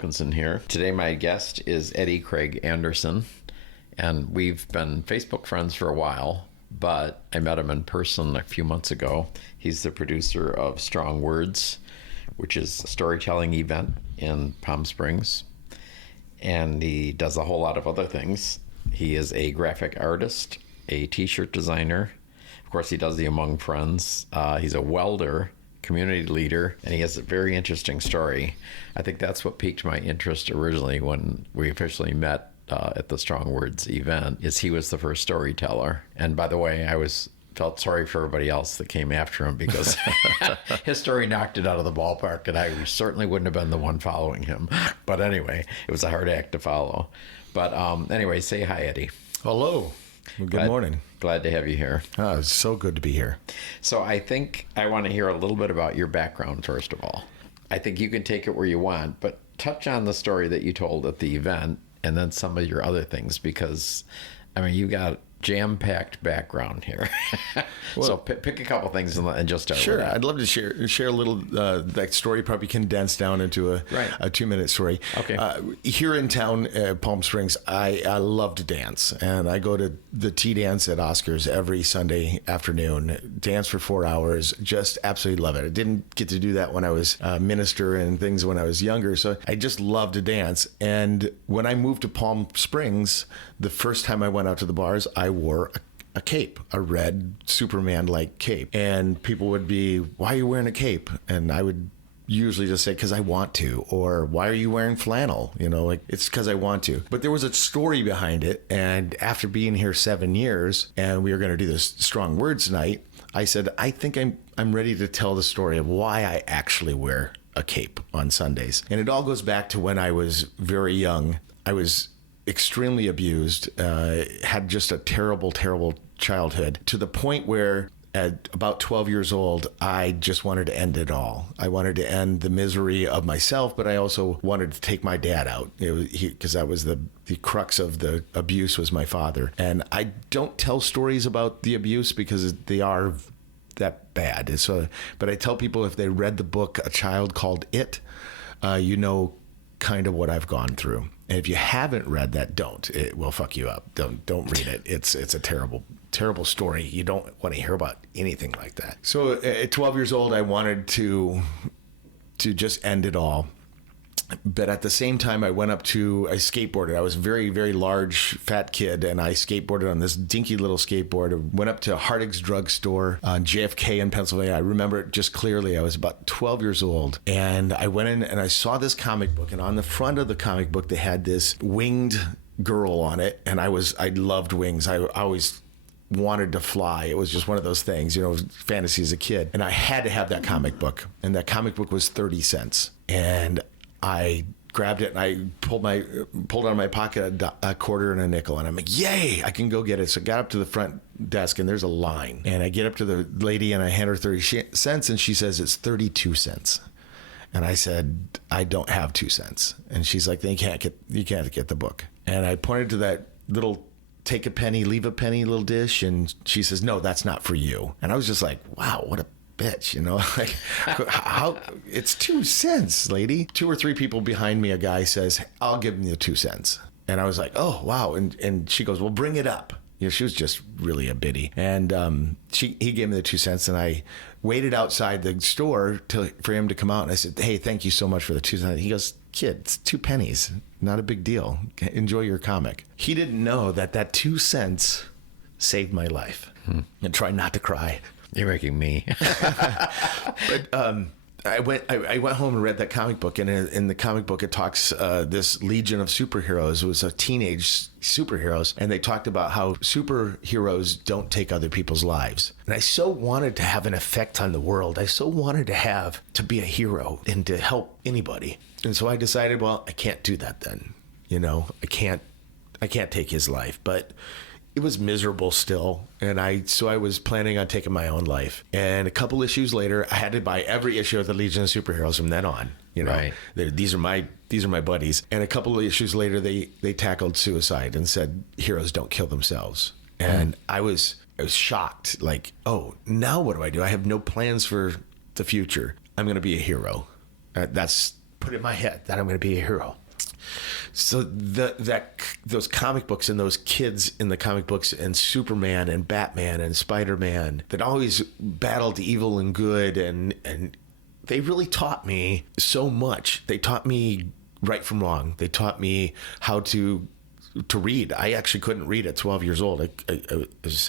Wilkinson here. Today my guest is Eddi Kreg Anderson, and we've been Facebook friends for a while, but I met him in person a few months ago. He's the producer of Strong Words, which is a storytelling event in Palm Springs, and he does a whole lot of other things. He is a graphic artist, a t-shirt designer. Of course, he does the Among Friends. He's a welder, community leader, and he has a very interesting story. I think that's what piqued my interest originally when we officially met at the Strong Words event, is he was the first storyteller. And by the way, felt sorry for everybody else that came after him because his story knocked it out of the ballpark, and I certainly wouldn't have been the one following him. But anyway, it was a hard act to follow. But anyway, say hi, Eddi. Hello. Well, good morning. Glad to have you here. Oh, it's so good to be here. So I think I want to hear a little bit about your background, first of all. I think you can take it where you want, but touch on the story that you told at the event and then some of your other things, because, I mean, you got jam-packed background here. Well, so pick a couple things and just start sure, with that. I'd love to share a little, that story probably condensed down into a 2-minute story. Okay. Here in town, Palm Springs, I love to dance, and I go to the tea dance at Oscar's every Sunday afternoon, dance for 4 hours, just absolutely love it. I didn't get to do that when I was a minister and things when I was younger, so I just love to dance. And when I moved to Palm Springs, the first time I went out to the bars, I wore a cape, a red Superman-like cape. And people would be, why are you wearing a cape? And I would usually just say, because I want to. Or, why are you wearing flannel? You know, like, it's because I want to. But there was a story behind it. And after being here 7 years, and we were going to do this Strong Words night, I said, I think I'm ready to tell the story of why I actually wear a cape on Sundays. And it all goes back to when I was very young. I was extremely abused, had just a terrible childhood, to the point where at about 12 years old, I just wanted to end it all. I wanted to end the misery of myself, but I also wanted to take my dad out, because that was the crux of the abuse, was my father. And I don't tell stories about the abuse because they are that bad. But I tell people, if they read the book A Child Called It, you know kind of what I've gone through. And if you haven't read that, don't. It will fuck you up. Don't read it. It's a terrible story. You don't want to hear about anything like that. So at 12 years old, I wanted to just end it all. But at the same time, I skateboarded. I was a very, very large, fat kid, and I skateboarded on this dinky little skateboard. I went up to Hardig's drugstore on JFK in Pennsylvania. I remember it just clearly. I was about 12 years old, and I went in and I saw this comic book, and on the front of the comic book, they had this winged girl on it, and I loved wings. I always wanted to fly. It was just one of those things, fantasy as a kid. And I had to have that comic book, and that comic book was 30 cents. And I grabbed it and I pulled out of my pocket a quarter and a nickel, and I'm like, yay, I can go get it. So I got up to the front desk, and there's a line, and I get up to the lady and I hand her 30 cents, and she says it's 32 cents. And I said, I don't have 2 cents. And she's like, then you can't get the book. And I pointed to that little take a penny, leave a penny little dish, and she says, no, that's not for you. And I was just like, wow, what a bitch, like, how, it's 2 cents, lady. 2 or 3 people behind me, a guy says, I'll give him the 2 cents. And I was like, oh, wow. And she goes, well, bring it up. She was just really a biddy. And he gave me the 2 cents, and I waited outside the store for him to come out. And I said, hey, thank you so much for the 2 cents. He goes, kid, it's 2 pennies. Not a big deal. Enjoy your comic. He didn't know that 2 cents saved my life. And try not to cry. You're making me. But I went home and read that comic book, and in the comic book it talks this legion of superheroes. It was a teenage superheroes, and they talked about how superheroes don't take other people's lives. And I so wanted to have an effect on the world. I so wanted to be a hero and to help anybody. And so I decided, well, I can't do that then. I can't take his life, but it was miserable still, and I was planning on taking my own life. And a couple issues later, I had to buy every issue of the Legion of Superheroes from then on. Right. These are my buddies. And a couple of issues later, they tackled suicide and said heroes don't kill themselves. And I was shocked. Like, oh, now what do? I have no plans for the future. I'm going to be a hero. That's put in my head that I'm going to be a hero. So those comic books and those kids in the comic books and Superman and Batman and Spider-Man that always battled evil and good, and they really taught me so much. They taught me right from wrong. They taught me how to read. I actually couldn't read at 12 years old.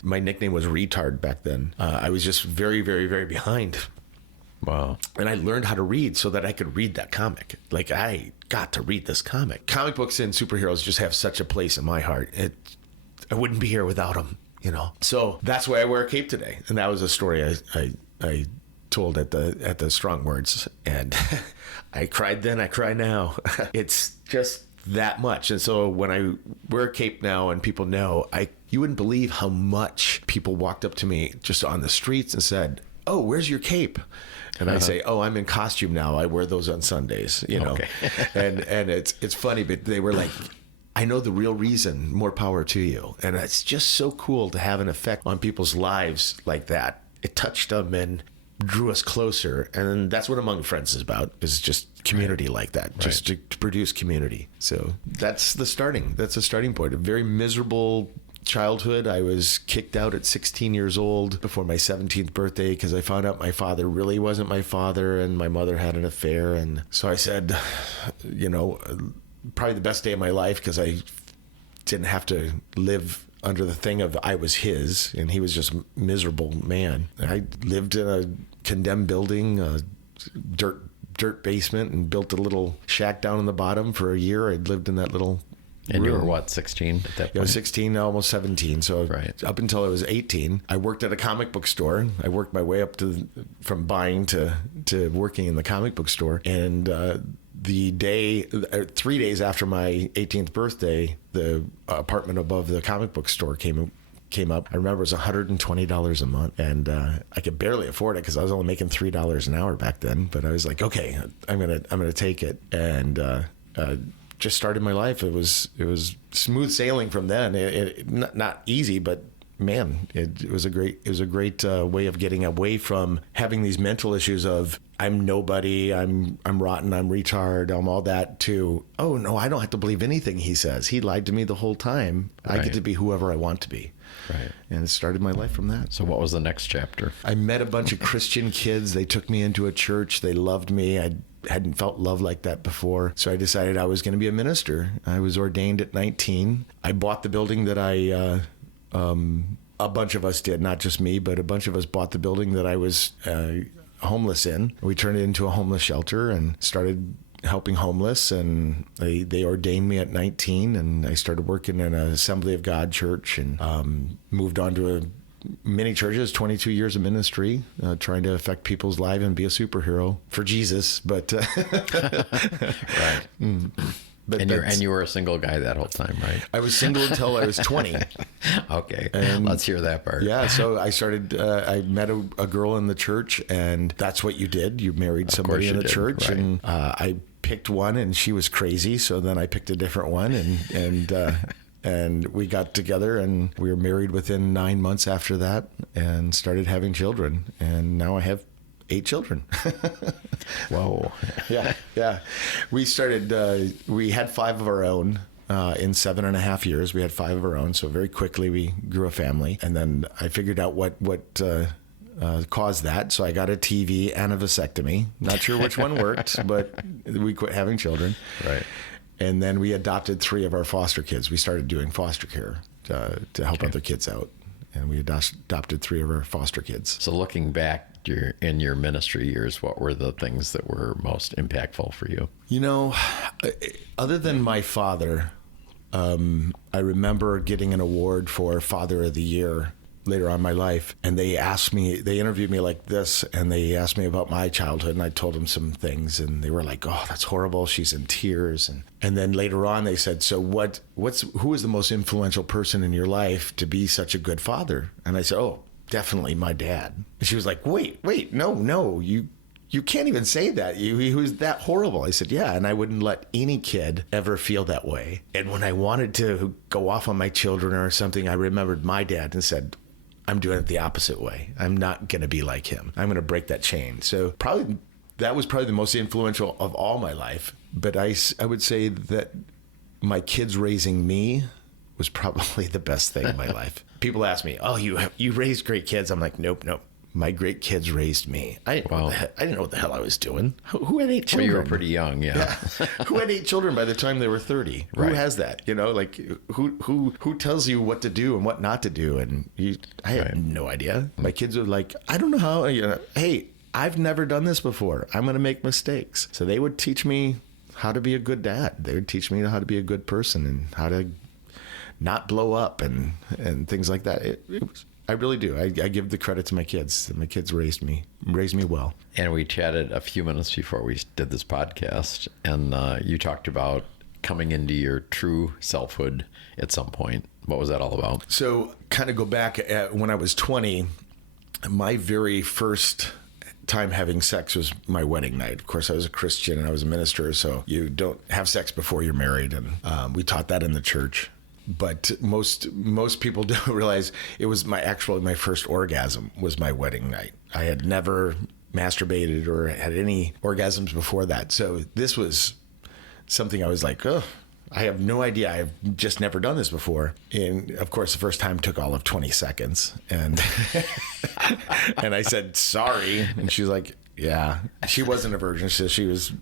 My nickname was retard back then. I was just very, very, very behind. Wow. And I learned how to read so that I could read that comic. Like, I got to read this comic. Comic books and superheroes just have such a place in my heart. I wouldn't be here without them, you know. So that's why I wear a cape today. And that was a story I told at the Strong Words. And I cried then, I cry now. It's just that much. And so when I wear a cape now and people know, you wouldn't believe how much people walked up to me just on the streets and said, "Oh, where's your cape?" And I say, "Oh, I'm in costume now. I wear those on Sundays," you know. Okay. and it's funny, but they were like, "I know the real reason. More power to you." And it's just so cool to have an effect on people's lives like that. It touched them and drew us closer. And that's what Among Friends is about, is just community like that, just to produce community. So that's the starting point. A very miserable childhood. I was kicked out at 16 years old before my 17th birthday because I found out my father really wasn't my father and my mother had an affair. And so I said, you know, probably the best day of my life, because I didn't have to live under the thing of I was his and he was just a miserable man. I lived in a condemned building, a dirt basement, and built a little shack down in the bottom for a year. I'd lived in that little And room. you were what, 16 at that point? I was 16, almost 17. So up until I was 18, I worked at a comic book store. I worked my way up from buying to working in the comic book store. And the 3 days after my 18th birthday, the apartment above the comic book store came up. I remember it was $120 a month, and I could barely afford it because I was only making $3 an hour back then. But I was like, okay, I'm gonna take it, and just started my life. It was smooth sailing from then. Not easy, but man, it was a great way of getting away from having these mental issues of I'm nobody, I'm rotten, I'm retard, I'm all that, to, oh no, I don't have to believe anything he says. He lied to me the whole time. I get to be whoever I want to be. Right. And it started my life from that. So what was the next chapter? I met a bunch of Christian kids. They took me into a church. They loved me. I hadn't felt love like that before. So I decided I was going to be a minister. I was ordained at 19. I bought the building that a bunch of us did, not just me, but a bunch of us bought the building that I was homeless in. We turned it into a homeless shelter and started helping homeless, and they ordained me at 19, and I started working in an Assembly of God church, and moved on to many churches, 22 years of ministry, trying to affect people's lives and be a superhero for Jesus. But right. And you were a single guy that whole time, right? I was single until I was 20. Okay, and let's hear that part. Yeah, so I started, I met a girl in the church, and that's what you did. You married somebody in the church, right. And I picked one, and she was crazy, so then I picked a different one, and we got together, and we were married within 9 months after that, and started having children, and now I have 8 children. Whoa. Yeah. We started, we had 5 of our own in 7.5 years. We had 5 of our own. So very quickly we grew a family. And then I figured out what caused that. So I got a TV and a vasectomy. Not sure which one worked, but we quit having children. Right. And then we adopted 3 of our foster kids. We started doing foster care to help other kids out. And we adopted 3 of our foster kids. So looking back in your ministry years, what were the things that were most impactful for you? You know, other than my father, I remember getting an award for Father of the Year later on in my life. And they interviewed me like this, and they asked me about my childhood, and I told them some things, and they were like, "Oh, that's horrible." She's in tears. And then later on they said, "So who is the most influential person in your life to be such a good father?" And I said, "Oh, definitely my dad." And she was like, wait, no, you can't even say that. He was that horrible. I said, "Yeah." And I wouldn't let any kid ever feel that way. And when I wanted to go off on my children or something, I remembered my dad and said, "I'm doing it the opposite way. I'm not going to be like him. I'm going to break that chain." So probably that was probably the most influential of all my life. But I would say that my kids raising me was probably the best thing in my life. People ask me, "Oh, you raised great kids." I'm like, nope. My great kids raised me. I didn't know what the hell I was doing. Who had 8 children? Well, you were pretty young, yeah. Who had 8 children by the time they were 30? Right. Who has that? You know, like who tells you what to do and what not to do? And I had no idea. My kids were like, I don't know how. You know, hey, I've never done this before. I'm going to make mistakes. So they would teach me how to be a good dad. They would teach me how to be a good person and how to not blow up and things like that. I really do. I give the credit to my kids. My kids raised me well. And we chatted a few minutes before we did this podcast, and you talked about coming into your true selfhood at some point. What was that all about? So kind of go back when I was 20, my very first time having sex was my wedding night. Of course, I was a Christian and I was a minister, so you don't have sex before you're married. And we taught that in the church. But most people don't realize it was my first orgasm was my wedding night. I had never masturbated or had any orgasms before that. So this was something I was like, oh, I have no idea. I've just never done this before. And of course, the first time took all of 20 seconds. And and I said, sorry. And she was like, yeah. She wasn't a virgin. So she was,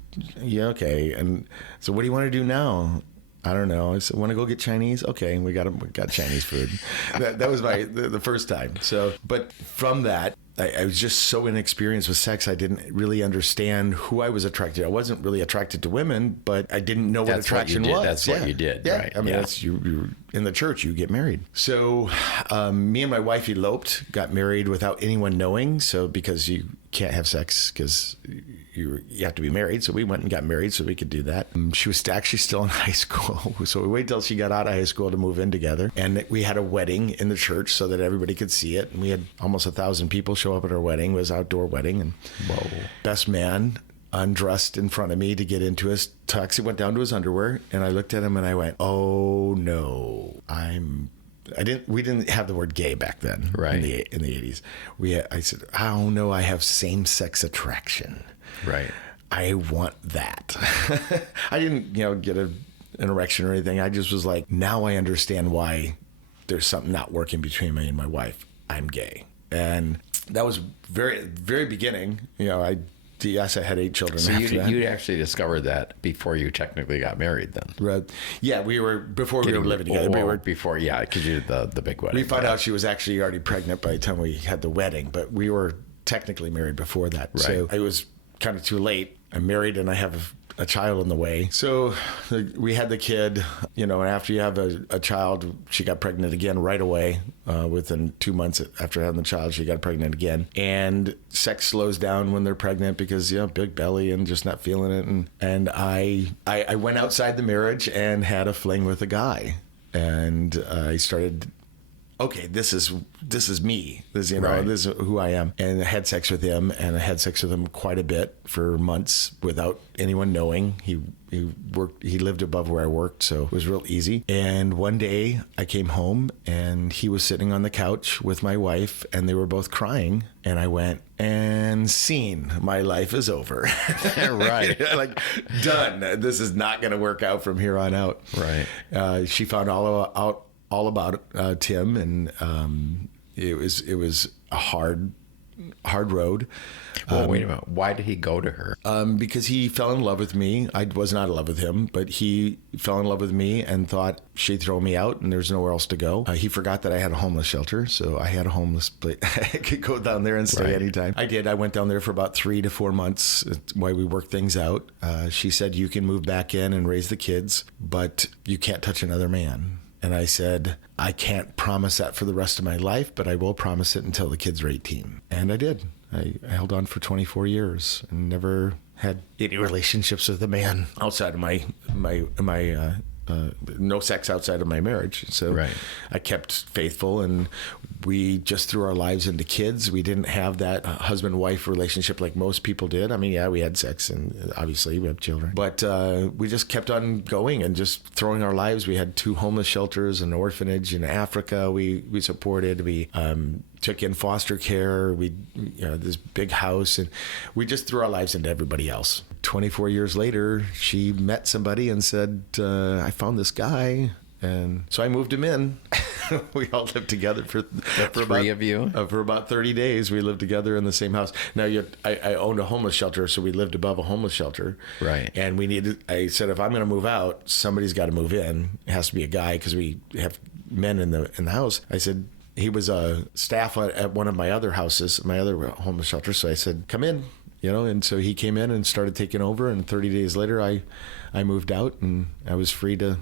yeah, okay. And so what do you want to do now? I don't know. I said, want to go get Chinese? Okay, we got Chinese food. That was the first time. So, but from that, I was just so inexperienced with sex. I didn't really understand who I was attracted to. I wasn't really attracted to women, but I didn't know what attraction was. That's what you did, yeah. right? I mean, that's you in the church, you get married. So me and my wife eloped, got married without anyone knowing. So because you can't have sex because you have to be married. So we went and got married so we could do that. She was actually still in high school. So we waited till she got out of high school to move in together. And we had a wedding in the church so that everybody could see it. And we had almost 1,000 people show up at our wedding. It was an outdoor wedding. And best man undressed in front of me to get into his tux. He went down to his underwear. And I looked at him and I went, oh no, we didn't have the word gay back then, right? In the 80s. I said, oh no, I have same-sex attraction. Right. I want that. I didn't, get an erection or anything. I just was like, now I understand why there's something not working between me and my wife. I'm gay. And that was very, very beginning. I had 8 children. So you actually discovered that before you technically got married then? Right. Yeah, we were living together. Before, because you did the big wedding. We found out she was actually already pregnant by the time we had the wedding, but we were technically married before that. Right. So it was kind of too late. I'm married and I have a child on the way. So we had the kid, and after you have a child, she got pregnant again right away. Within 2 months after having the child, she got pregnant again. And sex slows down when they're pregnant because, big belly and just not feeling it. And I went outside the marriage and had a fling with a guy. And I started, okay, this is me. This, right. This is who I am. And I had sex with him, and I had sex with him quite a bit for months without anyone knowing. He lived above where I worked, so it was real easy. And one day I came home and he was sitting on the couch with my wife and they were both crying. And I went, and scene, my life is over. Right. Like, done. This is not going to work out from here on out. Right. She found all about Tim, and it was a hard road. Well, wait a minute. Why did he go to her? Because he fell in love with me. I was not in love with him, but he fell in love with me and thought she'd throw me out and there's nowhere else to go. He forgot that I had a homeless shelter, so I had a homeless place. I could go down there and stay anytime. I did. I went down there for about 3 to 4 months while we worked things out. She said, you can move back in and raise the kids, but you can't touch another man. And I said, I can't promise that for the rest of my life, but I will promise it until the kids are 18. And I did. I held on for 24 years and never had any relationships with a man outside of my no sex outside of my marriage. So Right. I kept faithful, and we just threw our lives into kids. We didn't have that husband-wife relationship like most people did. I mean, yeah, we had sex, and obviously we have children, but we just kept on going and just throwing our lives. We had 2 homeless shelters, an orphanage in Africa we supported. We took in foster care. We, this big house, and we just threw our lives into everybody else. 24 years later, she met somebody and said, I found this guy. And so I moved him in. We all lived together for about 30 days. We lived together in the same house. Now, I owned a homeless shelter, so we lived above a homeless shelter. Right. And I said, if I'm going to move out, somebody's got to move in. It has to be a guy, because we have men in the house. I said, he was a staff at one of my other houses, my other homeless shelter. So I said, come in, and so he came in and started taking over. And 30 days later, I moved out, and I was free to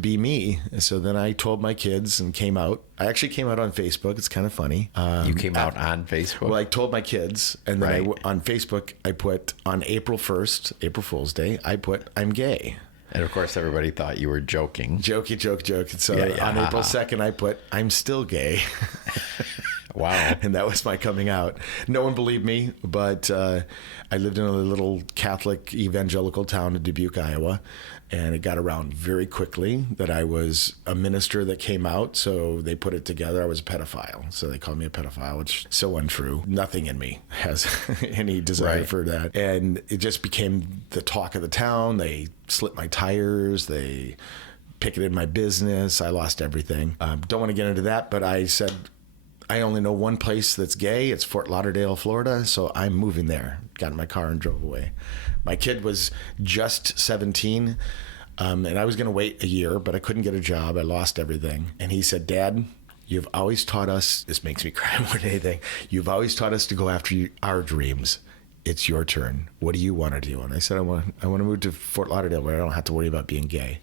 be me. And so then I told my kids and came out. I actually came out on Facebook. It's kind of funny. You came out on Facebook? Well, I told my kids, and then on Facebook, I put on April 1st, April Fool's Day, I put, I'm gay. And of course, everybody thought you were joking. Jokey, joke. And so on April 2nd, I put, I'm still gay. Wow. And that was my coming out. No one believed me, but I lived in a little Catholic evangelical town in Dubuque, Iowa, and it got around very quickly that I was a minister that came out, so they put it together. I was a pedophile, so they called me a pedophile, which is so untrue. Nothing in me has any desire for that. And it just became the talk of the town. They slit my tires. They picketed my business. I lost everything. Don't want to get into that, but I said, I only know one place that's gay. It's Fort Lauderdale, Florida. So I'm moving there. Got in my car and drove away. My kid was just 17. And I was going to wait a year, but I couldn't get a job. I lost everything. And he said, Dad, you've always taught us, this makes me cry more than anything. You've always taught us to go after our dreams. It's your turn. What do you want to do? And I said, I want to move to Fort Lauderdale where I don't have to worry about being gay.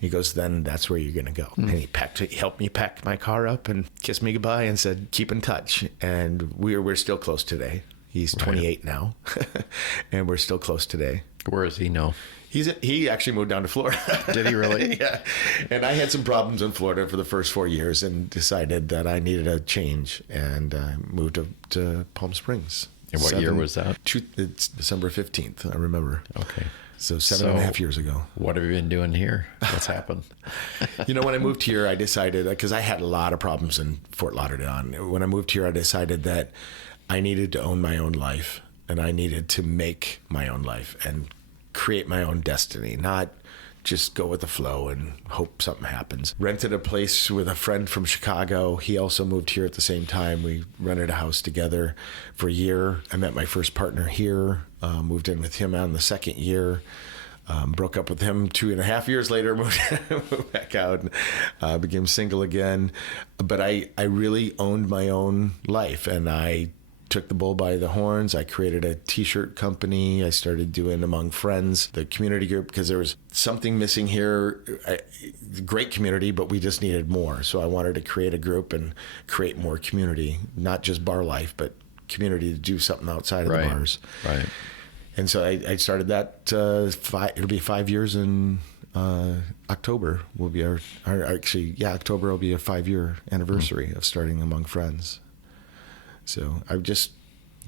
He goes, then that's where you're going to go. And he helped me pack my car up and kissed me goodbye and said, keep in touch. And we're still close today. He's 28 now, and we're still close today. Where is he now? He actually moved down to Florida. Did he really? Yeah. And I had some problems in Florida for the first 4 years and decided that I needed a change, and I moved to Palm Springs. And what year was that? It's December 15th, I remember. Okay. So 7.5 years ago. What have you been doing here? What's happened? When I moved here, I decided, because I had a lot of problems in Fort Lauderdale. When I moved here, I decided that I needed to own my own life, and I needed to make my own life and create my own destiny, not just go with the flow and hope something happens. Rented a place with a friend from Chicago. He also moved here at the same time. We rented a house together for a year. I met my first partner here, moved in with him on the second year, broke up with him 2.5 years later, moved back out, and became single again. But I really owned my own life, and I took the bull by the horns. I created a t-shirt company. I started doing Among Friends, the community group, because there was something missing here. Great community, but we just needed more. So I wanted to create a group and create more community, not just bar life, but community to do something outside of the bars. Right. And so I started that. It'll be 5 years in October. Will be October will be a 5-year anniversary of starting Among Friends. So I just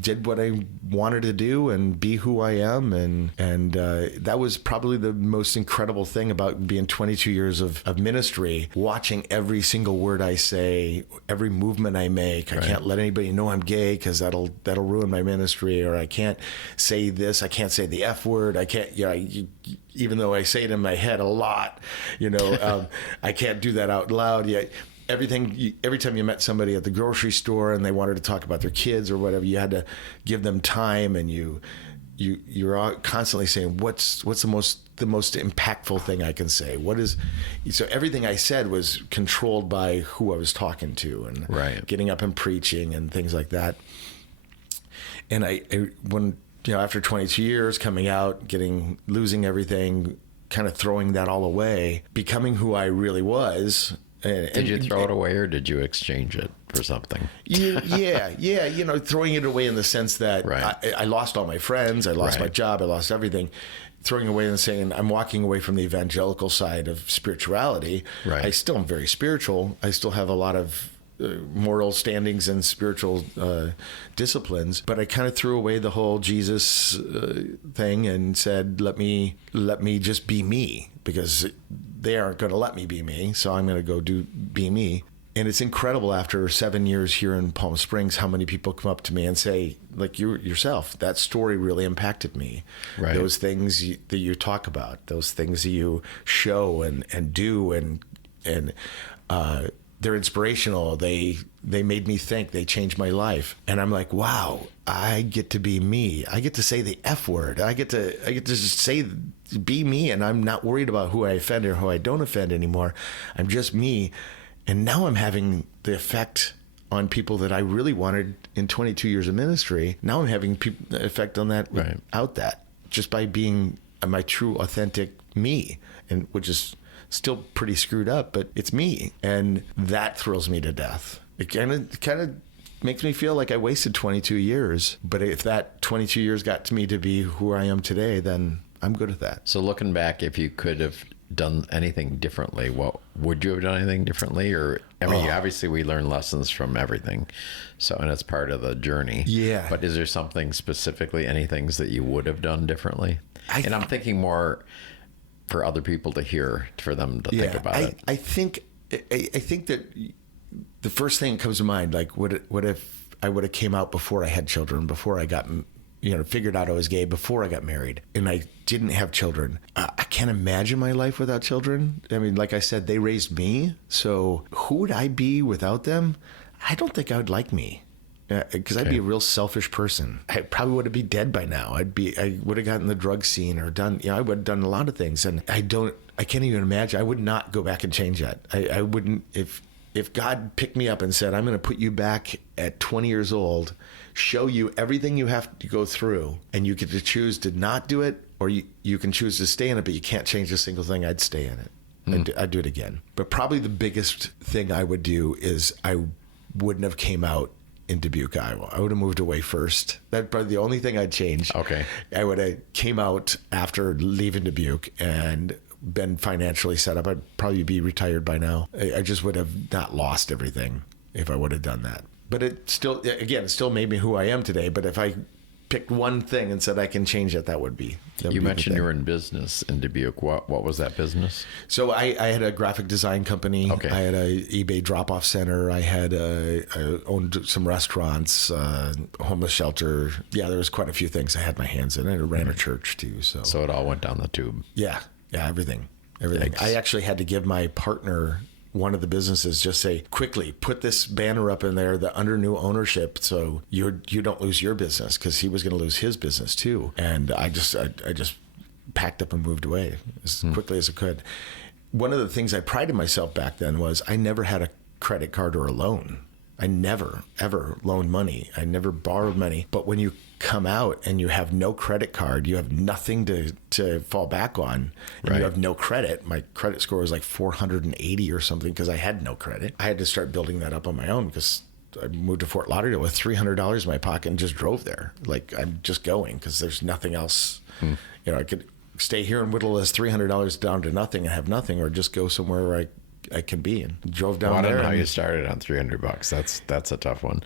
did what I wanted to do and be who I am. And that was probably the most incredible thing about being 22 years of ministry, watching every single word I say, every movement I make. I can't let anybody know I'm gay because that'll ruin my ministry, or I can't say this. I can't say the F word. I can't, even though I say it in my head a lot, I can't do that out loud. Every time you met somebody at the grocery store and they wanted to talk about their kids or whatever, you had to give them time, and you're constantly saying, what's the most impactful thing I can say? So everything I said was controlled by who I was talking to, and getting up and preaching and things like that. And when after 22 years coming out, losing everything, kind of throwing that all away, becoming who I really was, Did you throw it away or did you exchange it for something? Yeah. Throwing it away in the sense that Right. I lost all my friends, I lost my job, I lost everything. Throwing away and saying I'm walking away from the evangelical side of spirituality. Right. I still am very spiritual. I still have a lot of moral standings and spiritual disciplines, but I kind of threw away the whole Jesus thing and said, let me just be me, because they aren't going to let me be me. So I'm going to go be me. And it's incredible after 7 years here in Palm Springs, how many people come up to me and say, like you yourself, that story really impacted me. Right. Those things that you talk about, those things that you show and do, and they're inspirational. They made me think. They changed my life. And I'm like, wow, I get to be me. I get to say the F word. I get to just say, be me. And I'm not worried about who I offend or who I don't offend anymore. I'm just me. And now I'm having the effect on people that I really wanted in 22 years of ministry. Now I'm having effect on that without that, just by being my true, authentic me, and which is still pretty screwed up, but it's me. And that thrills me to death. It kind of makes me feel like I wasted 22 years. But if that 22 years got to me to be who I am today, then I'm good at that. So looking back, if you could have done anything differently, what would you have done anything differently? Or I mean, obviously we learn lessons from everything, so, and it's part of the journey. Yeah. But is there something specifically, any things that you would have done differently? And I'm thinking more for other people to hear, for them to think about it. I think that the first thing that comes to mind, like, what if I would have came out before I had children, before I got, figured out I was gay, before I got married, and I didn't have children. I can't imagine my life without children. I mean, like I said, they raised me. So who would I be without them? I don't think I would like me. Because I'd be a real selfish person. I probably would have been dead by now. I would have gotten the drug scene or done, I would have done a lot of things. And I can't even imagine. I would not go back and change that. I wouldn't, if God picked me up and said, I'm going to put you back at 20 years old, show you everything you have to go through, and you get to choose to not do it, or you can choose to stay in it, but you can't change a single thing, I'd stay in it. I'd do it again. But probably the biggest thing I would do is I wouldn't have came out in Dubuque, Iowa. I would have moved away first. That'd probably the only thing I'd change. Okay. I would have came out after leaving Dubuque and been financially set up. I'd probably be retired by now. I just would have not lost everything if I would have done that. But it still made me who I am today. But if I picked one thing and said I can change it, that would be. You mentioned you were in business in Dubuque. What was that business? So I had a graphic design company. Okay. I had a eBay drop-off center. I had I owned some restaurants, homeless shelter. Yeah, there was quite a few things I had my hands in. I ran a church too. So it all went down the tube. Yeah, everything. Thanks. I actually had to give my partner one of the businesses, just say, quickly, put this banner up in there, under new ownership, so you don't lose your business, because he was going to lose his business too. And I just packed up and moved away as quickly as I could. One of the things I prided myself back then was I never had a credit card or a loan. I never, ever loaned money. I never borrowed money. But when you come out and you have no credit card, you have nothing to fall back on, and you have no credit. My credit score was like 480 or something because I had no credit. I had to start building that up on my own, because I moved to Fort Lauderdale with $300 in my pocket and just drove there. Like, I'm just going because there's nothing else. I could stay here and whittle this $300 down to nothing and have nothing, or just go somewhere where I can be, and drove down there. I don't know how you started on $300. That's a tough one.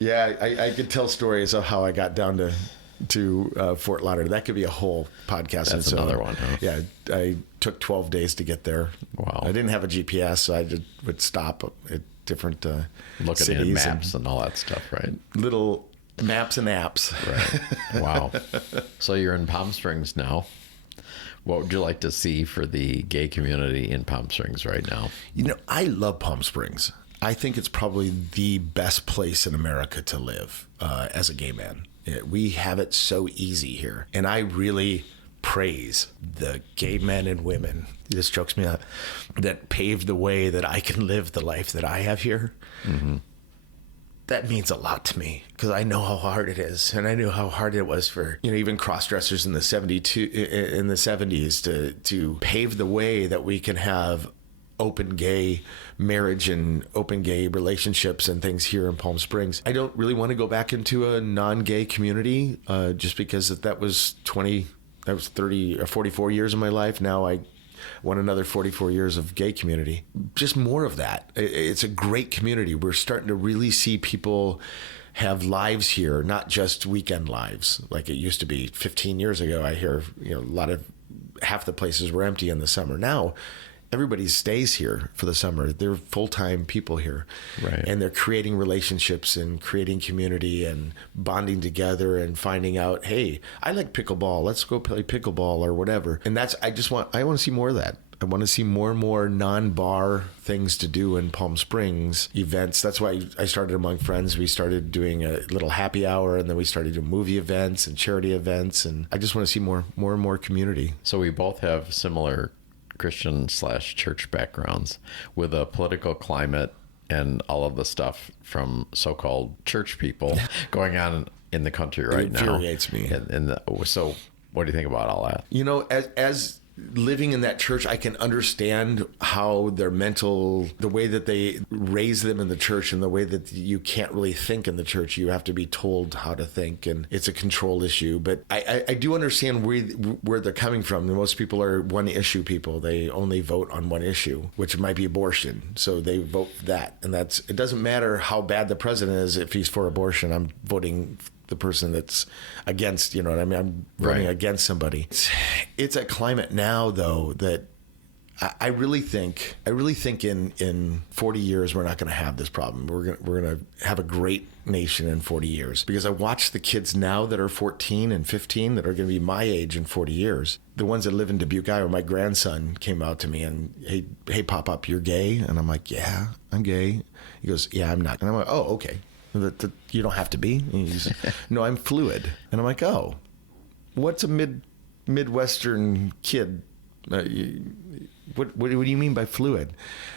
Yeah, I could tell stories of how I got down to Fort Lauderdale. That could be a whole podcast. That's another one, huh? Yeah, I took 12 days to get there. Wow. I didn't have a GPS, so I would stop at different looking cities at maps and all that stuff, right? Little maps and apps. Right. Wow. So you're in Palm Springs now. What would you like to see for the gay community in Palm Springs right now? I love Palm Springs. I think it's probably the best place in America to live as a gay man. We have it so easy here. And I really praise the gay men and women, this chokes me up, that paved the way that I can live the life that I have here. Mm-hmm. That means a lot to me, because I know how hard it is, and I knew how hard it was for even cross-dressers in the 70s to pave the way that we can have open gay marriage and open gay relationships and things here in Palm Springs. I don't really want to go back into a non-gay community just because that was 30 or 44 years of my life. Now I want another 44 years of gay community. Just more of that. It's a great community. We're starting to really see people have lives here, not just weekend lives like it used to be 15 years ago. I hear, half the places were empty in the summer. Now everybody stays here for the summer. They're full-time people here. Right. And they're creating relationships and creating community and bonding together and finding out, hey, I like pickleball. Let's go play pickleball or whatever. And I want to see more of that. I want to see more and more non-bar things to do in Palm Springs, events. That's why I started Among Friends. We started doing a little happy hour, and then we started doing movie events and charity events. And I just want to see more and more community. So we both have similar Christian/church backgrounds with a political climate and all of the stuff from so-called church people going on in the country right now. It infuriates me. So what do you think about all that? As living in that church, I can understand how their the way that they raise them in the church and the way that you can't really think in the church. You have to be told how to think, and it's a control issue. But I do understand where they're coming from. Most people are one issue people. They only vote on one issue, which might be abortion. So they vote that. And it doesn't matter how bad the president is. If he's for abortion, I'm voting the person that's against, you know what I mean? I'm running against somebody. It's a climate now, though, that I really think in 40 years we're not going to have this problem. We're going to have a great nation in 40 years, because I watch the kids now that are 14 and 15 that are going to be my age in 40 years. The ones that live in Dubuque, Iowa. My grandson came out to me and, hey, Pop-Up, you're gay? And I'm like, yeah, I'm gay. He goes, yeah, I'm not. And I'm like, oh, okay. That you don't have to be. He's, no, I'm fluid. And I'm like, oh, what's a Midwestern kid? What do you mean by fluid?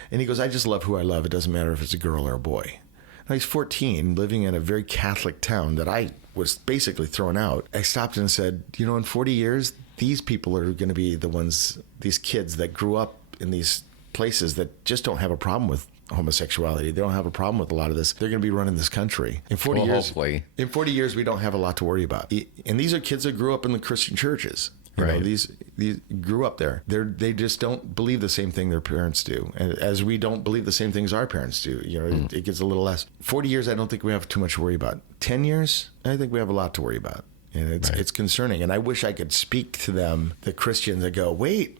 And he goes, I just love who I love. It doesn't matter if it's a girl or a boy. Now he's 14, living in a very Catholic town that I was basically thrown out. I stopped and said, in 40 years, these people are going to be these kids that grew up in these places that just don't have a problem with homosexuality. They don't have a problem with a lot of this. They're going to be running this country. In 40 years, hopefully. In 40 years, we don't have a lot to worry about. And these are kids that grew up in the Christian churches. These grew up there. They just don't believe the same thing their parents do. And as we don't believe the same things our parents do, it gets a little less. 40 years, I don't think we have too much to worry about. 10 years, I think we have a lot to worry about. And it's concerning. And I wish I could speak to them, the Christians, that go, wait,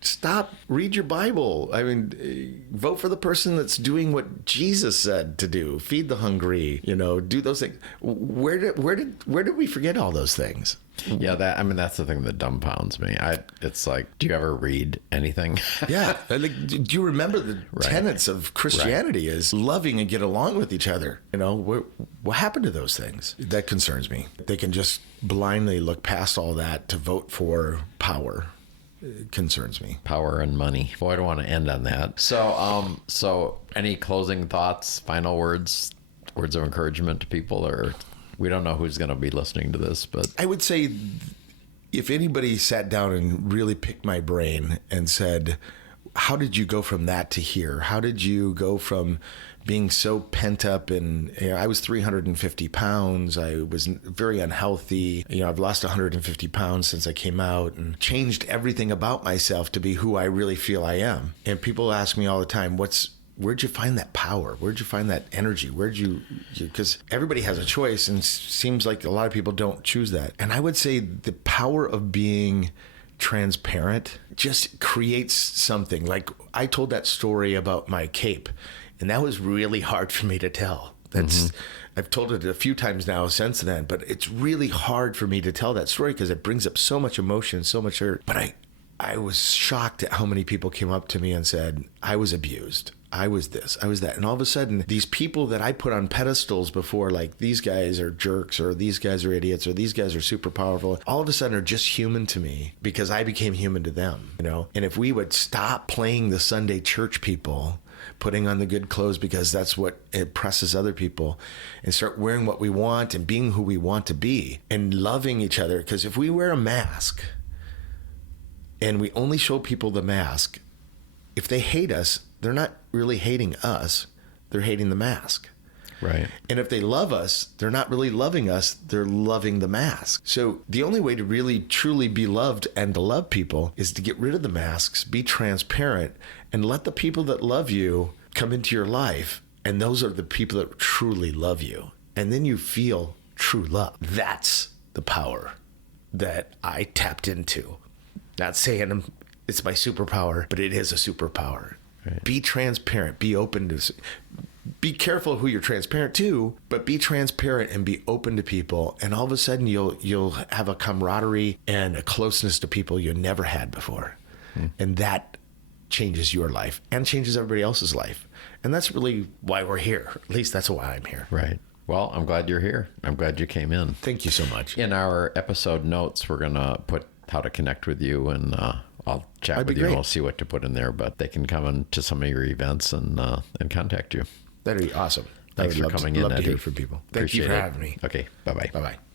stop, read your Bible. I mean, vote for the person that's doing what Jesus said to do. Feed the hungry, do those things. Where did we forget all those things? Yeah, that's the thing that dumbfounds me. It's like, do you ever read anything? Yeah. Do you remember the tenets of Christianity is loving and get along with each other? What happened to those things? That concerns me. They can just blindly look past all that to vote for power. It concerns me. Power and money. Boy, I don't want to end on that. So any closing thoughts, final words of encouragement to people? Or we don't know who's going to be listening to this, but I would say if anybody sat down and really picked my brain and said, how did you go from that to here? How did you go from being so pent up? And I was 350 pounds. I was very unhealthy. I've lost 150 pounds since I came out and changed everything about myself to be who I really feel I am. And people ask me all the time, where'd you find that power? Where'd you find that energy? Because everybody has a choice, and seems like a lot of people don't choose that. And I would say the power of being transparent just creates something. Like I told that story about my cape, and that was really hard for me to tell. I've told it a few times now since then, but it's really hard for me to tell that story because it brings up so much emotion, so much hurt. But I was shocked at how many people came up to me and said, I was abused. I was this, I was that. And all of a sudden, these people that I put on pedestals before, like these guys are jerks, or these guys are idiots, or these guys are super powerful, all of a sudden are just human to me because I became human to them, And if we would stop playing the Sunday church people, putting on the good clothes because that's what impresses other people, and start wearing what we want and being who we want to be and loving each other. Because if we wear a mask and we only show people the mask, if they hate us, they're not really hating us. They're hating the mask. Right. And if they love us, they're not really loving us. They're loving the mask. So the only way to really, truly be loved and to love people is to get rid of the masks, be transparent, and let the people that love you come into your life. And those are the people that truly love you. And then you feel true love. That's the power that I tapped into. Not saying it's my superpower, but it is a superpower. Right. Be transparent. Be open to... Be careful who you're transparent to, but be transparent and be open to people. And all of a sudden, you'll have a camaraderie and a closeness to people you never had before. And that changes your life and changes everybody else's life. And that's really why we're here. At least that's why I'm here. Right. Well, I'm glad you're here. I'm glad you came in. Thank you so much. In our episode notes, we're going to put how to connect with you, and I'll chat with you and we'll see what to put in there. But they can come into some of your events and contact you. That'd be awesome. Thanks for coming in, I'd love to Eddi. hear from people. Thank you for having me. Okay. Bye-bye. Bye-bye.